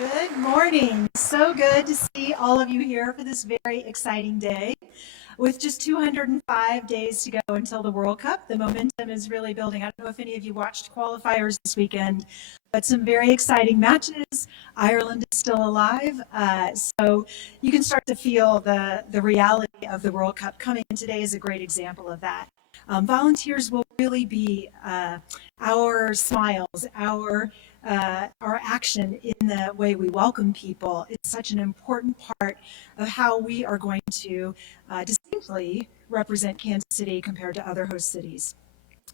Good morning. So good to see all of you here for this very exciting day. With just 205 days to go until the World Cup, the momentum is really building. I don't know if any of you watched qualifiers this weekend, but some very exciting matches. Ireland is still alive, so you can start to feel the reality of the World Cup coming, and today is a great example of that. Volunteers will really be our smiles, our action in the way we welcome people. It's such an important part of how we are going to distinctly represent Kansas City compared to other host cities.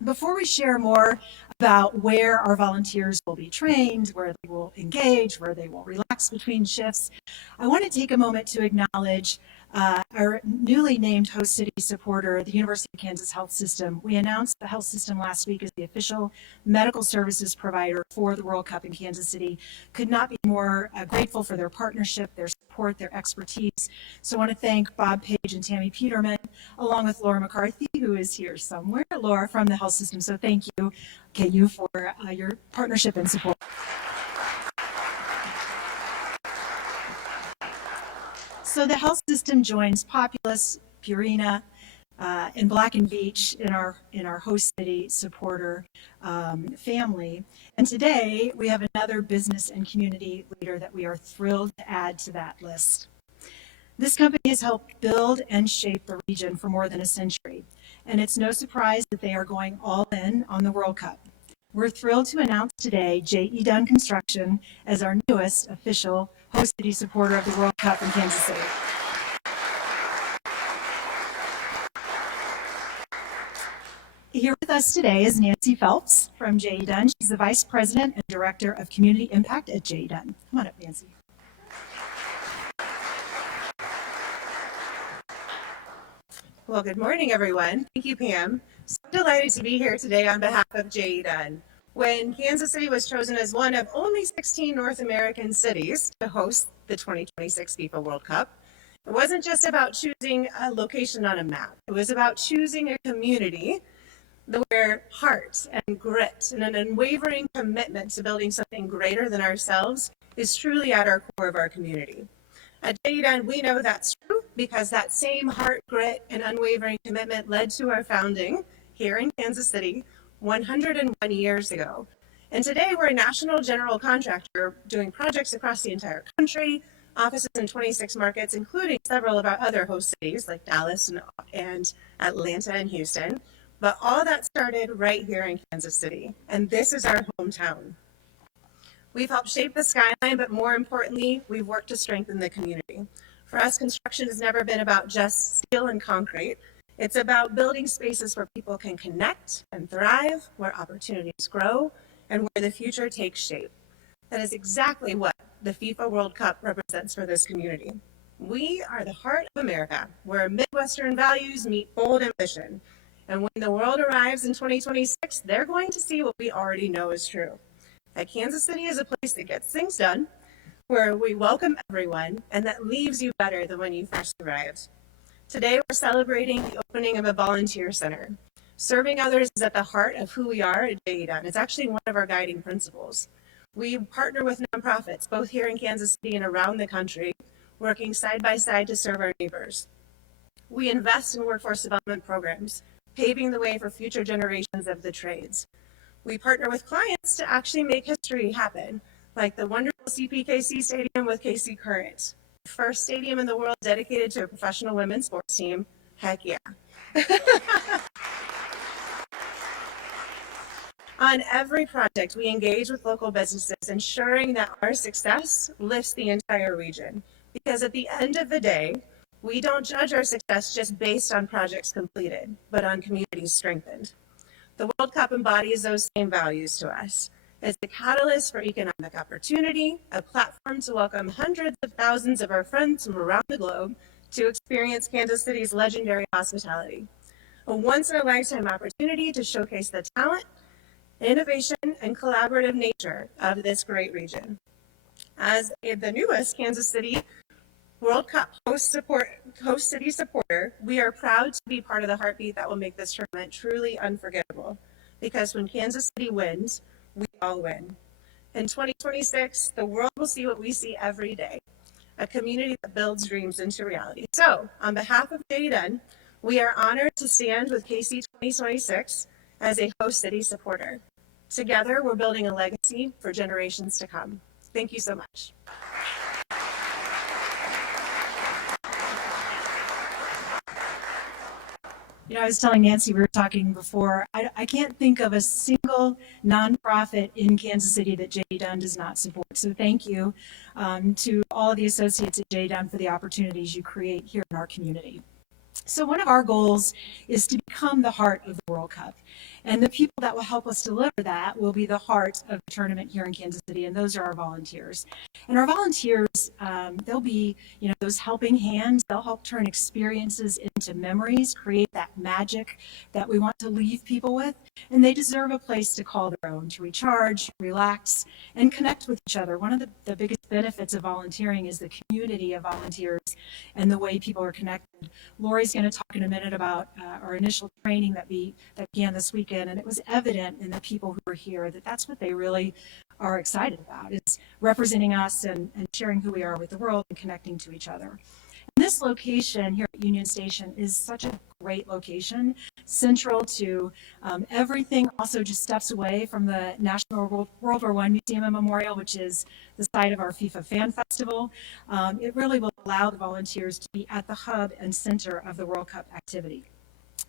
Before we share more about where our volunteers will be trained, where they will engage, where they will relax between shifts, I want to take a moment to acknowledge our newly named host city supporter, the University of Kansas Health System. We announced the health system last week as the official medical services provider for the World Cup in Kansas City. Could not be more grateful for their partnership, their support, their expertise. So I want to thank Bob Page and Tammy Peterman, along with Laura McCarthy, who is here somewhere. Laura from the health system. So thank you, KU, for your partnership and support. So the health system joins Populous, Purina, and Black and Beach in our host city supporter family. And today we have another business and community leader that we are thrilled to add to that list. This company has helped build and shape the region for more than a century, and it's no surprise that they are going all in on the World Cup. We're thrilled to announce today J.E. Dunn Construction as our newest official host city supporter of the World Cup in Kansas City. Here with us today is Nancy Phelps from J.E. Dunn. She's the Vice President and Director of Community Impact at J.E. Dunn. Come on up, Nancy. Well, good morning, everyone. Thank you, Pam. So delighted to be here today on behalf of J.E. Dunn. When Kansas City was chosen as one of only 16 North American cities to host the 2026 FIFA World Cup, it wasn't just about choosing a location on a map. It was about choosing a community where heart and grit and an unwavering commitment to building something greater than ourselves is truly at our core of our community. At J.E. Dunn, we know that's true because that same heart, grit, and unwavering commitment led to our founding here in Kansas City 101 years ago. And today we're a national general contractor doing projects across the entire country, offices in 26 markets, including several of our other host cities like Dallas and Atlanta and Houston. But all that started right here in Kansas City, and this is our hometown. We've helped shape the skyline, but more importantly, we've worked to strengthen the community. For us, construction has never been about just steel and concrete. It's about building spaces where people can connect and thrive, where opportunities grow, and where the future takes shape. That is exactly what the FIFA World Cup represents for this community. We are the heart of America, where Midwestern values meet bold ambition. And when the world arrives in 2026, they're going to see what we already know is true. That Kansas City is a place that gets things done, where we welcome everyone, and that leaves you better than when you first arrived. Today, we're celebrating the opening of a volunteer center. Serving others is at the heart of who we are at J.E. Dunn. It's actually one of our guiding principles. We partner with nonprofits, both here in Kansas City and around the country, working side by side to serve our neighbors. We invest in workforce development programs, paving the way for future generations of the trades. We partner with clients to actually make history happen, like the wonderful CPKC Stadium with KC Current. First stadium in the world dedicated to a professional women's sports team. Heck yeah. On every project, we engage with local businesses, ensuring that our success lifts the entire region. Because at the end of the day, we don't judge our success just based on projects completed, but on communities strengthened. The World Cup embodies those same values to us. It's a catalyst for economic opportunity, a platform to welcome hundreds of thousands of our friends from around the globe to experience Kansas City's legendary hospitality. A once-in-a-lifetime opportunity to showcase the talent, innovation, and collaborative nature of this great region. As the newest Kansas City World Cup host city supporter, we are proud to be part of the heartbeat that will make this tournament truly unforgettable. Because when Kansas City wins, we all win. In 2026, the world will see what we see every day, a community that builds dreams into reality. So, on behalf of JDUN, we are honored to stand with KC2026 as a host city supporter. Together, we're building a legacy for generations to come. Thank you so much. You know, I was telling Nancy, we were talking before, I can't think of a single nonprofit in Kansas City that JDUN does not support. So thank you to all of the associates at JDUN for the opportunities you create here in our community. So one of our goals is to become the heart of the World Cup. And the people that will help us deliver that will be the heart of the tournament here in Kansas City, and those are our volunteers. And our volunteers, they'll be, you know, those helping hands. They'll help turn experiences into memories, create that magic that we want to leave people with. And they deserve a place to call their own, to recharge, relax, and connect with each other. One of the biggest benefits of volunteering is the community of volunteers and the way people are connected. Lori's going to talk in a minute about our initial training that began this weekend, and it was evident in the people who were here that that's what they really are excited about, is representing us and sharing who we are with the world and connecting to each other. And this location here at Union Station is such a great location, central to everything, also just steps away from the National World War I Museum and Memorial, which is the site of our FIFA Fan Festival. It really will allow the volunteers to be at the hub and center of the World Cup activity.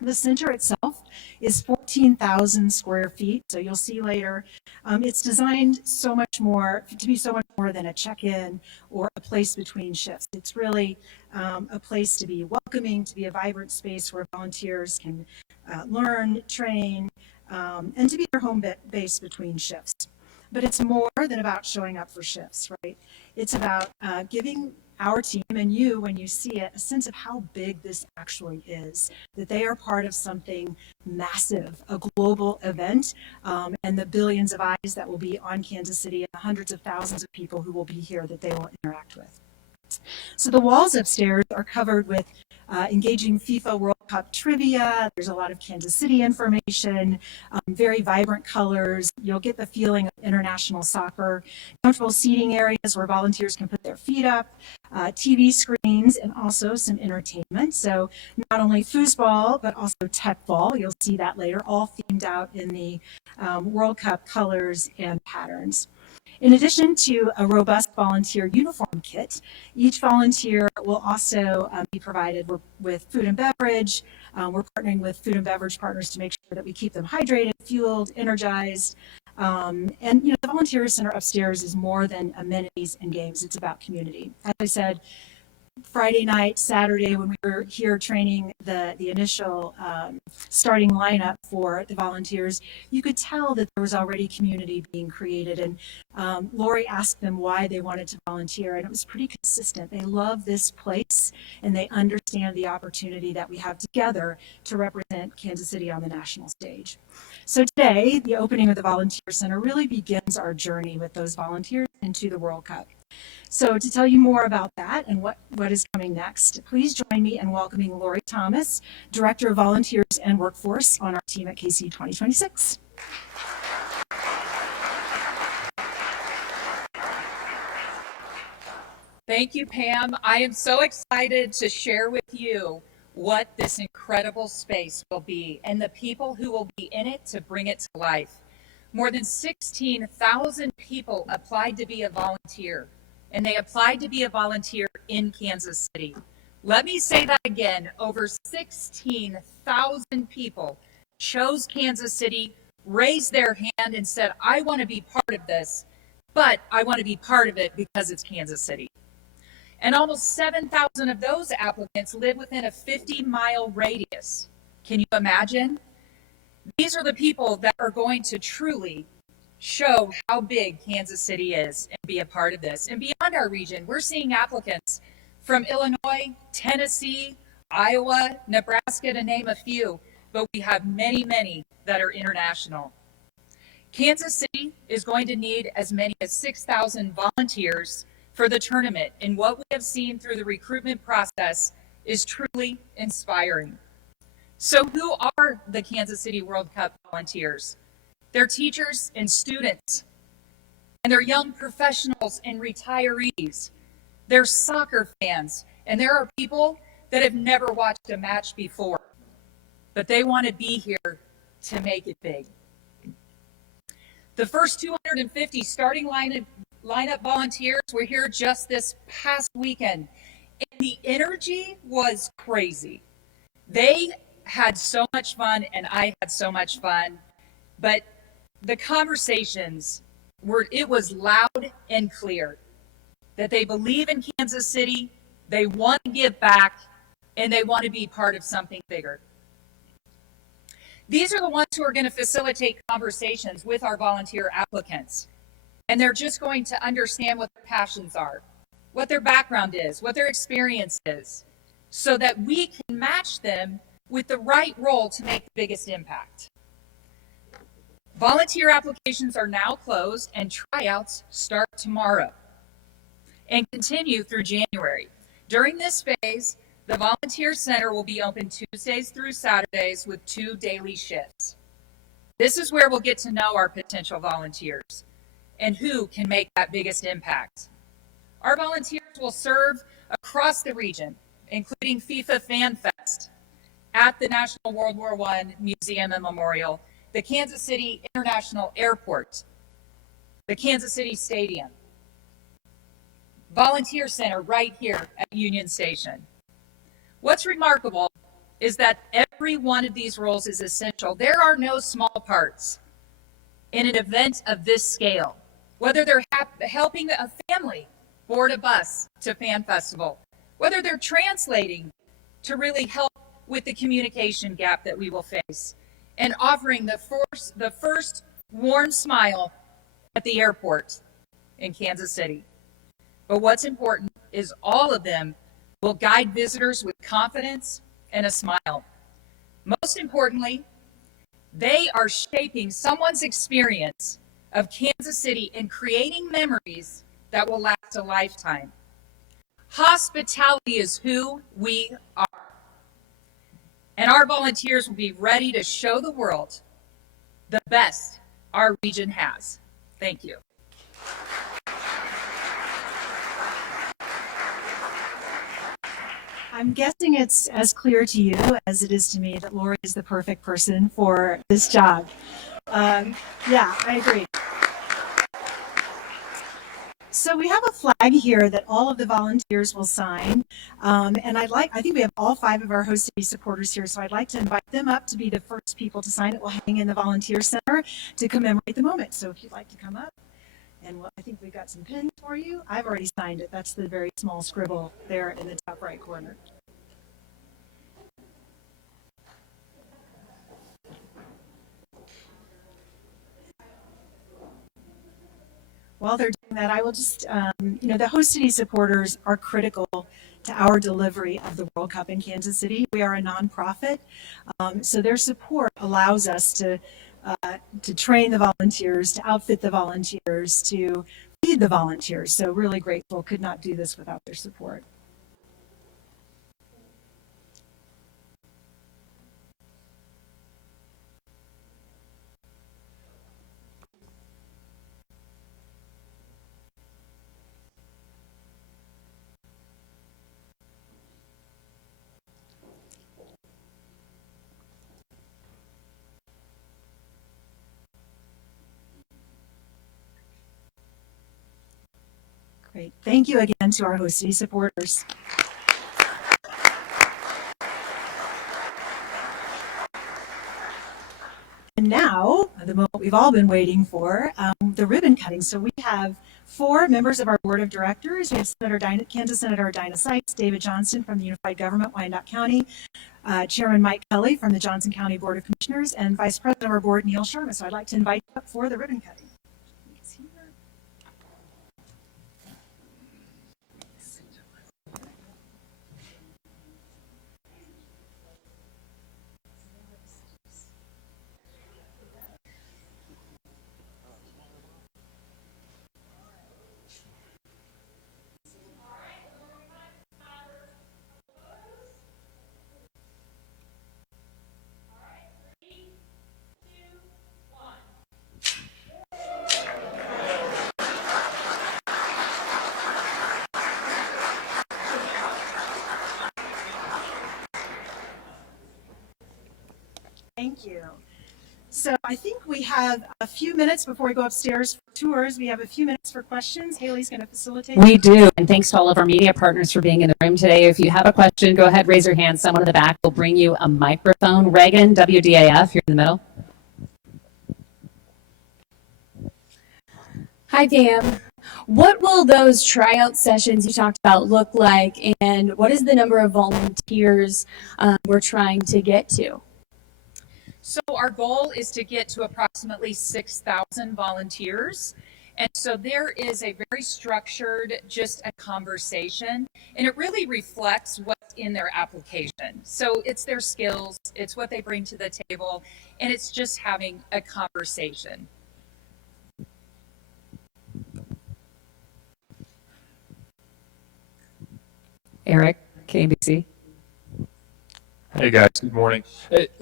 The center itself is 14,000 square feet, so you'll see later. It's designed so much more to be so much more than a check-in or a place between shifts. It's really a place to be welcoming, to be a vibrant space where volunteers can learn, train, and to be their home base between shifts. But it's more than about showing up for shifts, right? It's about giving our team and you, when you see it, a sense of how big this actually is, that they are part of something massive, a global event, and the billions of eyes that will be on Kansas City and the hundreds of thousands of people who will be here that they will interact with. So the walls upstairs are covered with engaging FIFA World Cup trivia. There's a lot of Kansas City information, very vibrant colors. You'll get the feeling of international soccer, comfortable seating areas where volunteers can put their feet up, TV screens, and also some entertainment. So not only foosball, but also tech ball. You'll see that later, all themed out in the World Cup colors and patterns. In addition to a robust volunteer uniform kit, each volunteer will also be provided with food and beverage. We're partnering with food and beverage partners to make sure that we keep them hydrated, fueled, energized. And you know, the volunteer center upstairs is more than amenities and games. It's about community. As I said, Friday night, Saturday, when we were here training the initial starting lineup for the volunteers, you could tell that there was already community being created. And Lori asked them why they wanted to volunteer, and it was pretty consistent. They love this place, and they understand the opportunity that we have together to represent Kansas City on the national stage. So today, the opening of the Volunteer Center really begins our journey with those volunteers into the World Cup. So to tell you more about that and what is coming next, please join me in welcoming Lori Thomas, Director of Volunteers and Workforce on our team at KC2026. Thank you, Pam. I am so excited to share with you what this incredible space will be and the people who will be in it to bring it to life. More than 16,000 people applied to be a volunteer, and they applied to be a volunteer in Kansas City. Let me say that again. Over 16,000 people chose Kansas City, raised their hand and said, I want to be part of this, but I want to be part of it because it's Kansas City. And almost 7,000 of those applicants live within a 50-mile radius. Can you imagine? These are the people that are going to truly show how big Kansas City is and be a part of this. And beyond our region, we're seeing applicants from Illinois, Tennessee, Iowa, Nebraska, to name a few, but we have many, many that are international. Kansas City is going to need as many as 6,000 volunteers for the tournament, and what we have seen through the recruitment process is truly inspiring. So who are the Kansas City World Cup volunteers? They're teachers and students, and they're young professionals and retirees. They're soccer fans, and there are people that have never watched a match before, but they want to be here to make it big. The first 250 starting lineup volunteers were here just this past weekend, and the energy was crazy. They had so much fun, and I had so much fun, but the conversations it was loud and clear that they believe in Kansas City, they want to give back, and they want to be part of something bigger. These are the ones who are going to facilitate conversations with our volunteer applicants. And they're just going to understand what their passions are, what their background is, what their experience is, so that we can match them with the right role to make the biggest impact. Volunteer applications are now closed and tryouts start tomorrow and continue through January. During this phase, the Volunteer Center will be open Tuesdays through Saturdays with 2 daily shifts. This is where we'll get to know our potential volunteers and who can make that biggest impact. Our volunteers will serve across the region, including FIFA Fan Fest at the National World War I Museum and Memorial, the Kansas City International Airport, the Kansas City Stadium, Volunteer Center right here at Union Station. What's remarkable is that every one of these roles is essential. There are no small parts in an event of this scale, whether they're helping a family board a bus to Fan Festival, whether they're translating to really help with the communication gap that we will face, and offering the first warm smile at the airport in Kansas City. But what's important is all of them will guide visitors with confidence and a smile. Most importantly, they are shaping someone's experience of Kansas City and creating memories that will last a lifetime. Hospitality is who we are. And our volunteers will be ready to show the world the best our region has. Thank you. I'm guessing it's as clear to you as it is to me that Lori is the perfect person for this job. Yeah, I agree. So we have a flag here that all of the volunteers will sign. And I think we have all 5 of our host city supporters here. So I'd like to invite them up to be the first people to sign it. We'll hang in the Volunteer Center to commemorate the moment. So if you'd like to come up, and I think we've got some pins for you. I've already signed it. That's the very small scribble there in the top right corner. While they're doing that, I will just, the host city supporters are critical to our delivery of the World Cup in Kansas City. We are a nonprofit, so their support allows us to train the volunteers, to outfit the volunteers, to feed the volunteers. So really grateful, could not do this without their support. Great. Thank you again to our host city supporters. And now, the moment we've all been waiting for, the ribbon cutting. So we have 4 members of our board of directors. We have Kansas Senator Dinah Sykes, David Johnston from the Unified Government, Wyandotte County, Chairman Mike Kelly from the Johnson County Board of Commissioners, and Vice President of our board, Neil Sharma. So I'd like to invite you up for the ribbon cutting. Thank you. So I think we have a few minutes before we go upstairs for tours. We have a few minutes for questions. Haley's going to facilitate. We do, and thanks to all of our media partners for being in the room today. If you have a question, go ahead, raise your hand. Someone in the back will bring you a microphone. Reagan, WDAF, you're in the middle. Hi, Pam. What will those tryout sessions you talked about look like, and what is the number of volunteers we're trying to get to? So our goal is to get to approximately 6,000 volunteers. And so there is a very structured, just a conversation, and it really reflects what's in their application. So it's their skills, it's what they bring to the table, and it's just having a conversation. Eric, KBC. Hey guys, good morning.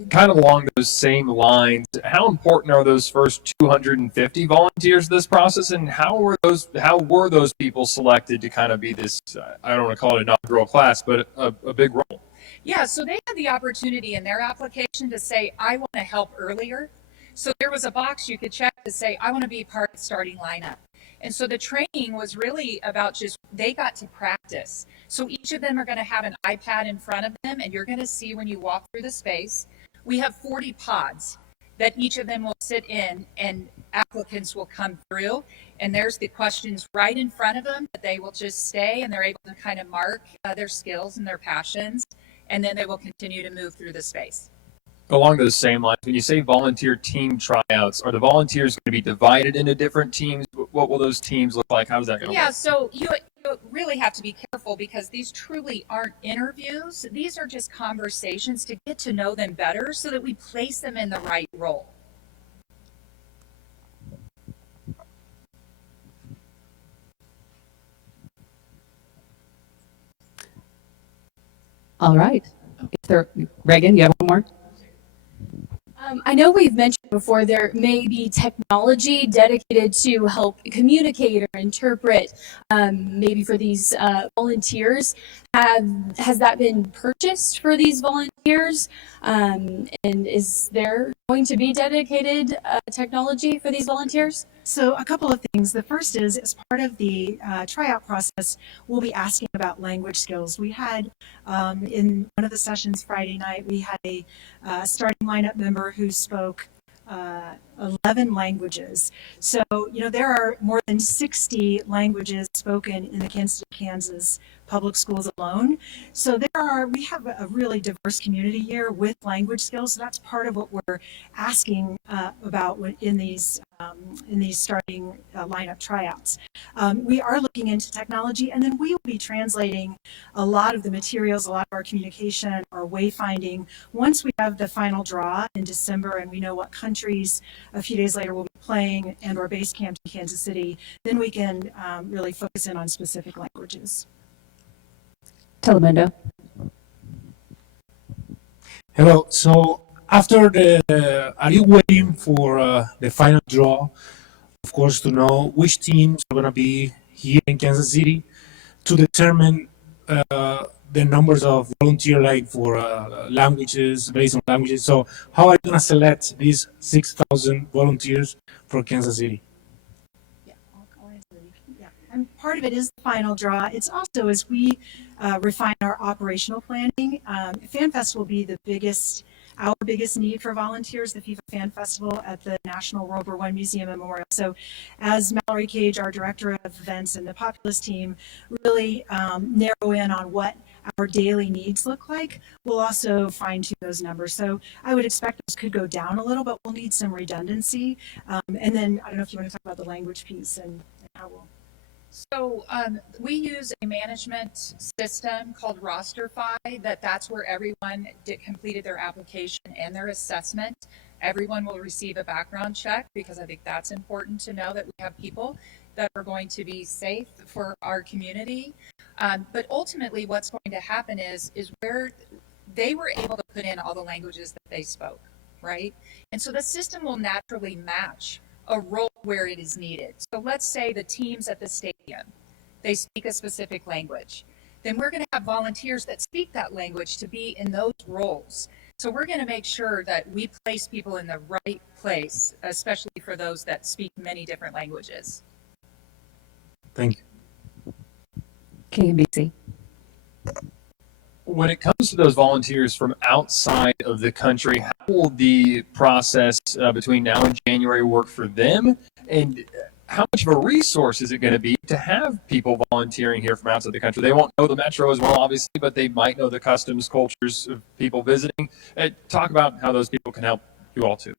Kind of along those same lines, how important are those first 250 volunteers to this process, and how were those people selected to kind of be this, I don't want to call it a inaugural class, but a big role? Yeah, so they had the opportunity in their application to say, I want to help earlier. So there was a box you could check to say, I want to be part of the starting lineup. And so the training was really about just, they got to practice. So each of them are going to have an iPad in front of them, and you're going to see when you walk through the space. We have 40 pods that each of them will sit in, and applicants will come through. And there's the questions right in front of them that they will just stay, and they're able to kind of mark their skills and their passions, and then they will continue to move through the space. Along those same lines, when you say volunteer team tryouts, are the volunteers going to be divided into different teams? What will those teams look like? How's that going to Yeah, work? so you really have to be careful because these truly aren't interviews. These are just conversations to get to know them better so that we place them in the right role. All right. Reagan, you have one more? I know we've mentioned before there may be technology dedicated to help communicate or interpret, maybe for these volunteers. Has that been purchased for these volunteers? And is there going to be dedicated technology for these volunteers? So a couple of things. The first is, as part of the tryout process, we'll be asking about language skills. We had, in one of the sessions Friday night, we had a starting lineup member who spoke 11 languages. So, there are more than 60 languages spoken in the Kansas public schools alone. So we have a really diverse community here with language skills. So that's part of what we're asking about in these starting lineup tryouts. We are looking into technology, and then we will be translating a lot of the materials, a lot of our communication, our wayfinding. Once we have the final draw in December and we know what countries a few days later will be playing and our base camp in Kansas City, then we can really focus in on specific languages. Telemundo. Hello. So after are you waiting for the final draw, of course, to know which teams are going to be here in Kansas City to determine the numbers of volunteer, like for languages, based on languages. So how are you going to select these 6,000 volunteers for Kansas City? Yeah, and part of it is the final draw. It's also as we refine our operational planning. FanFest will be our biggest need for volunteers, the FIFA Fan Festival at the National World War I Museum and Memorial. So as Mallory Cage, our director of events, and the Populous team really narrow in on what our daily needs look like, we'll also fine tune those numbers. So I would expect those could go down a little, but we'll need some redundancy. And then I don't know if you want to talk about the language piece and how we'll. So we use a management system called Rosterify. That's where everyone completed their application and their assessment. Everyone will receive a background check because I think that's important to know that we have people that are going to be safe for our community. But ultimately, what's going to happen is where they were able to put in all the languages that they spoke, right? And so the system will naturally match a role where it is needed. So let's say the teams at the stadium, they speak a specific language. Then we're going to have volunteers that speak that language to be in those roles. So we're going to make sure that we place people in the right place, especially for those that speak many different languages. Thank you. KMBC. When it comes to those volunteers from outside of the country, how will the process between now and January work for them? And how much of a resource is it going to be to have people volunteering here from outside the country? They won't know the metro as well, obviously, but they might know the customs, cultures of people visiting. Talk about how those people can help you all too.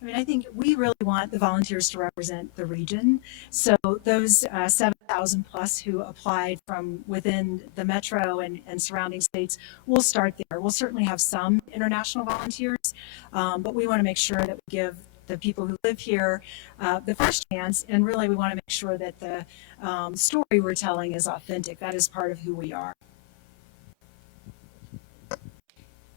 I mean, I think we really want the volunteers to represent the region. So those 7,000 plus who applied from within the metro and surrounding states, we'll start there. We'll certainly have some international volunteers, but we want to make sure that we give the people who live here the first chance, and really we want to make sure that the story we're telling is authentic. That is part of who we are.